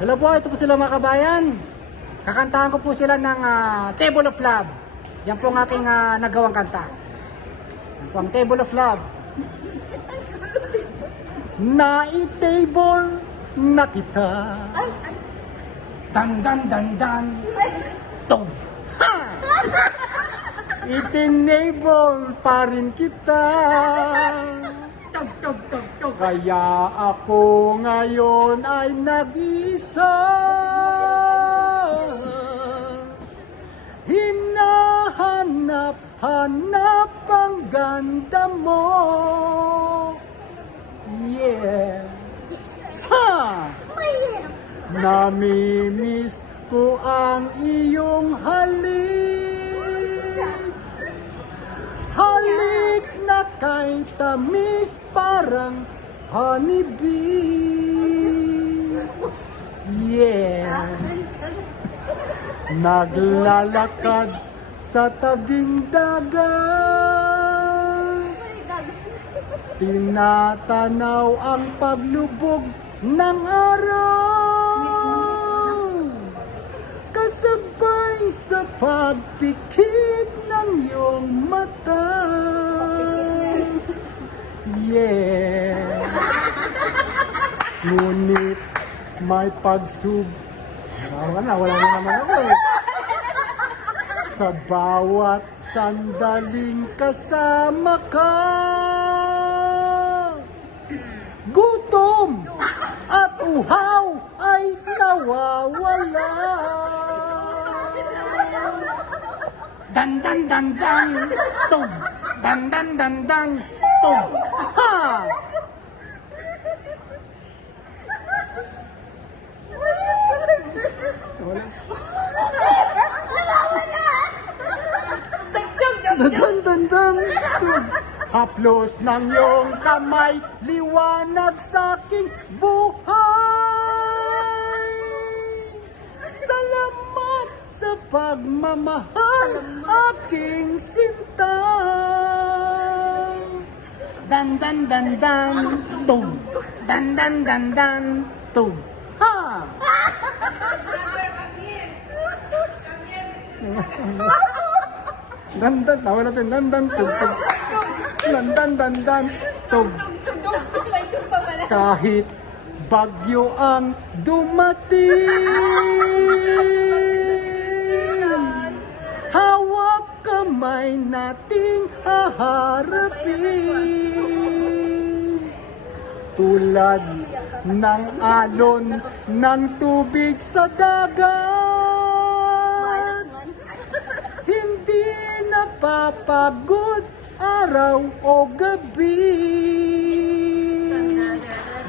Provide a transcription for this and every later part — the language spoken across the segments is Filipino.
Hello po, ito po sila mga kabayan. Kakantahan ko po sila ng Table of Love. Yan po ang aking nagawang kanta. Yan po ang Table of Love. Na-table na kita. Dan dan dan dan. Tong. Ha! Itinable pa rin kita. Kaya ako ngayon ay nag-isa. Hinahanap-hanap ang ganda mo. Yeah. Ha! Namimiss ko ang iyong halik. Halik na kay tamis parang honeybee. Yeah. Naglalakad sa tabing dagat. Tinatanaw ang paglubog ng araw. Kasabay sa pagpikit ng iyong mata. Yeah. Ngunit may wala na naman ako eh. Sa bawat sandaling kasama ka, gutom at uhaw ay nawawala. Dan dan dan dan tum, dan dan dan dan tum. Ha! Dan dan dan tum. Haplos ng iyong kamay, liwanag sa aking buhay. Salamat sa pagmamahal, aking sinta. Dan dan dan dan tum, dan dan dan dan tum. Ha! Dan dan, tawa natin, dan dan tum tum. Dan dan dan dan tum. Kahit bagyo ang dumating, hawak kamay nating haharapin. Tulad ng alon ng tubig sa dagat, hindi napapagod araw o gabi.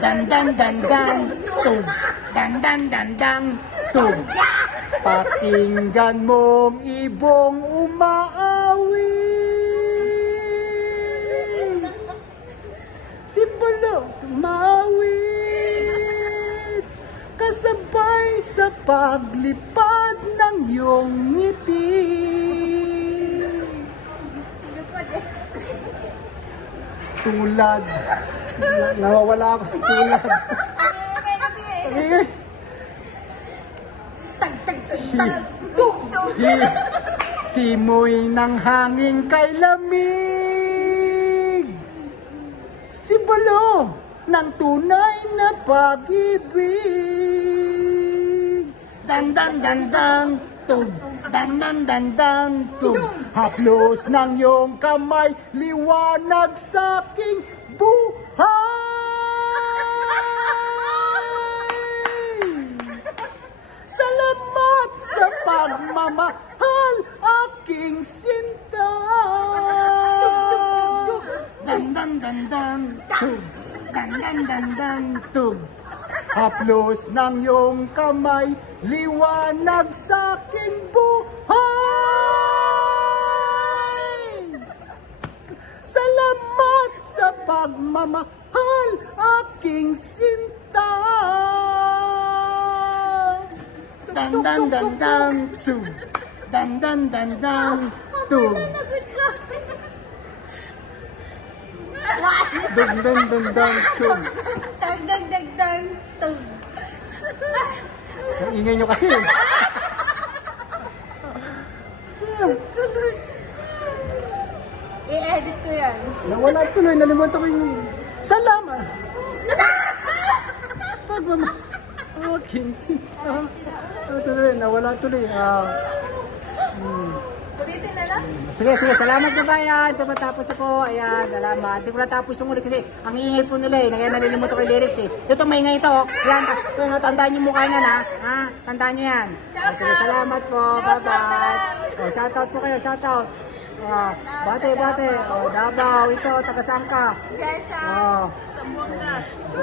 Dan dan dan dan tum, dan dan dan dan tum. Pakinggan mong ibong umaawit, simbolo tumawid, kasabay sa paglipad ng iyong ngiti. Tulad, nawawala ako tulad. Simoy ng hangin kay lamig, simbolo ng tunay na pag-ibig. Dan dan dan dan tum, dan dan dan dan tum. Haplos ng iyong kamay, liwanag sa aking buhay. Salamat sa pagmamahal, aking sinta. Dan dan dan dan tum, dan dan dan dan tum. Haplos ng iyong kamay, liwanag sa aking buhay. Salamat sa pagmamahal, aking sinta. Dan dan dan dan tum, dan dan dan dan tum. Dan dan dan dan tum. Tag tag tag tag tug. Ang ingay nyo kasi. Sir, I-edit ko yan. nawala tuloy. Nalimutan ko yung... Salamat! Pagmama... Aking sinta. Tuloy, nawala tuloy. Ulitin na lang. Sige, salamat na ba yan? Ito matapos na po. Ayan, salamat. Hindi ko natapos yung ulit kasi ang ingay po nila eh. Kaya nalilimutan ko yung lyrics eh. Ito, maingay ito. Oh. Yan, tandaan niyo mukha niyan ha. Ha? Tandaan niyo yan. Sige, salamat po. Bye-bye. Shoutout po kayo, shoutout. Bate. Davao, ito, taga saan ka? Diyan sa Sambuanga.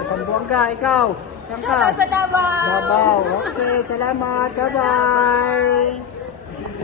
Sambuanga, ikaw. Saan ka? Sa Davao. Davao. Okay, salamat. Bye-bye.